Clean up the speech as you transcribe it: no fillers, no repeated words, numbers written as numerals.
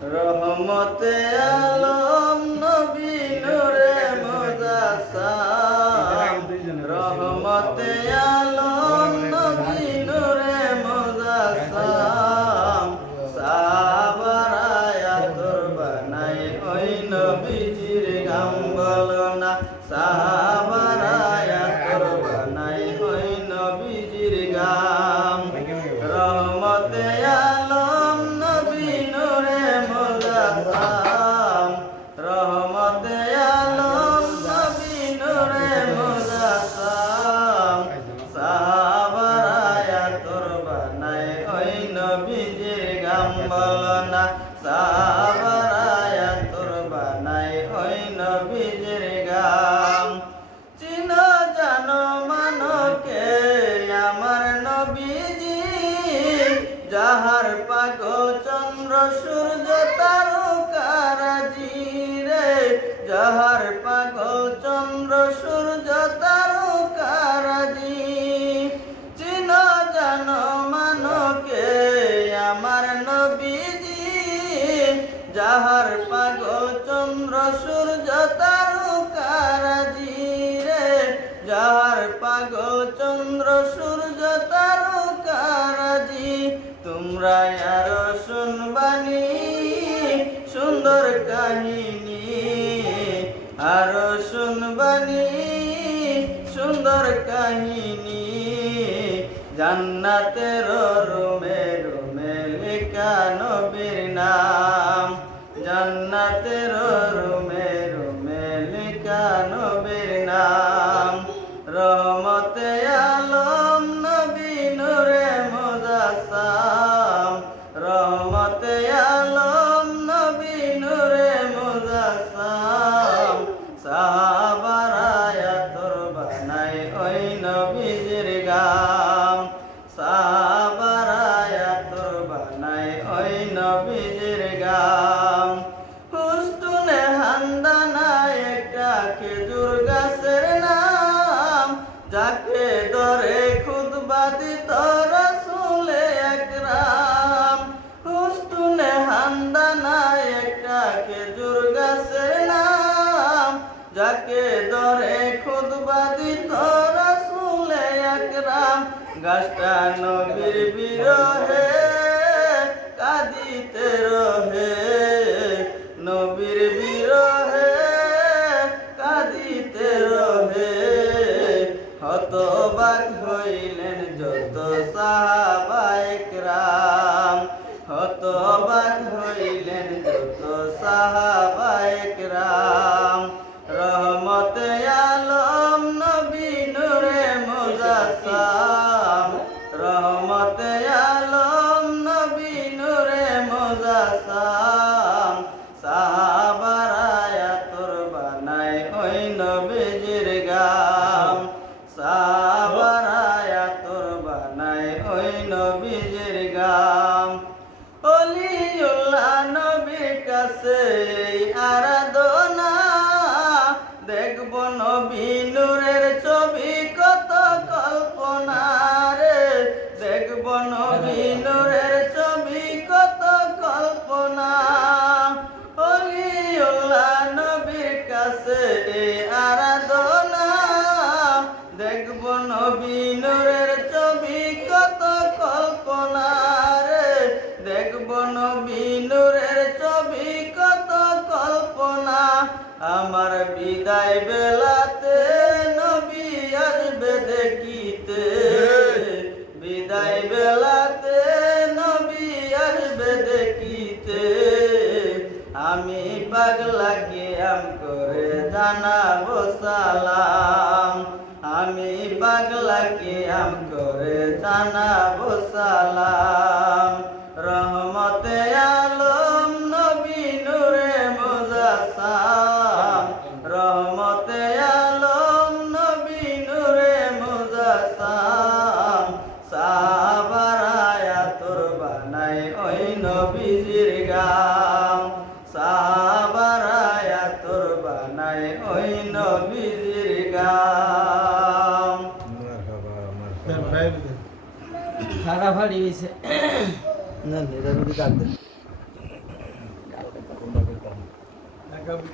রহমতে আলম নবী নূরে মুজাসসাম রহমতে আলম নবী নূরে মুজাসসাম সাহাবারা আতর বানাই ওই নবীজির গাম বলো না সাহাবারা আতর বানাই ওই নবীজির গাম রহমতে আলম নবী নূরে মুজাসসাম রহমতে আলম নবী নূরে মুজাসসাম সাহাবারা আতর বানাই ওই নবীজির গাম বলো না সাহাবারা আতর বানাই ওই নবীজির গাম চিনো জানো মানো কে আমার নবীজি যাহার পাগল চন্দ্র সূর্য তারকারাজি রে যাহার পাগল চন্দ্র সূর্য তারকারাজি চিনো জানো মানো কে আমার নবীজি যাহার পাগল চন্দ্র সূর্য তারকারাজি রে যাহার পাগল চন্দ্র সূর্য তারকারাজি তোমরা আরো শুনবানি সুন্দর কাহিনী আরো শুনবানি সুন্দর কাহিনী জান্নাতের রুমে রুমে লেখা নবীর নাম জান্নাতের রুমে রুমে লেখা নবীর নাম রহমতে আলম নবী নূরে মুজাসসাম রহমতে আলম নবী নূরে মুজাসসাম সাহাবারা আতর বানাই ওই নবীজির গাম সাহাবারা আতর বানাই ওই নবীজির গাম হুস্তুনে হান্দানা একটা খেজুর গাছের নাম যাকে ধরে খুতবা দিত রাসূলে আকরাম হুস্তুনে হান্দানা একটা খেজুর গাছের নাম যাকে ধরে খুতবা দিত রাসূলে আকরাম গাছটা নবীর বিরহে কাঁদিতে রহে নবীর বিরহে কাঁদিতে রহে হতবাক হইলেন যত সাহাবায়ে কেরাম হতবাক হইলেন যত সাহাবায়ে কেরাম রহমতে আলম নবী নূরে মুজাসসাম রহমতে আলম নবী নূরে মুজাসসাম সাহাবারা আতর বানাই ওই নবীজির গাম সাহাবারা আতর বানাই ওই নবীজির গাম ওলিউল্লাহ নবীর কাছে এই আরাধনা দেখব নবী নূরের ছবি কত কল্পনা রে দেখব নবী নূরের ছবি কত কল্পনা ওলিউল্লাহ নবীর কাছে এই আরাধনা দেখব নবী নূরের ছবি কত কল্পনা রে দেখব নবী নূরের ছবি কত কল্পনা আমার বিদায় বেলাতে নবী আসবে দেখিতে বিদায় বেলাতে নবী আসবে দেখিতে আমি পাগলা কিয়াম করে জানাবো সালাম আমি পাগলা কিয়াম করে জানাবো সালাম রহমতে আলম নবী নূরে মুজাসসাম রহমতে আলম নবী নূরে মুজাসসাম সাহাবারা আতর বানাই ওই নবীজির গাম সাহাবারা আতর বানাই ওই নবীজির গাম ফাড়াফাড়ি হয়েছে না এটা যদি কাট দেন আগামী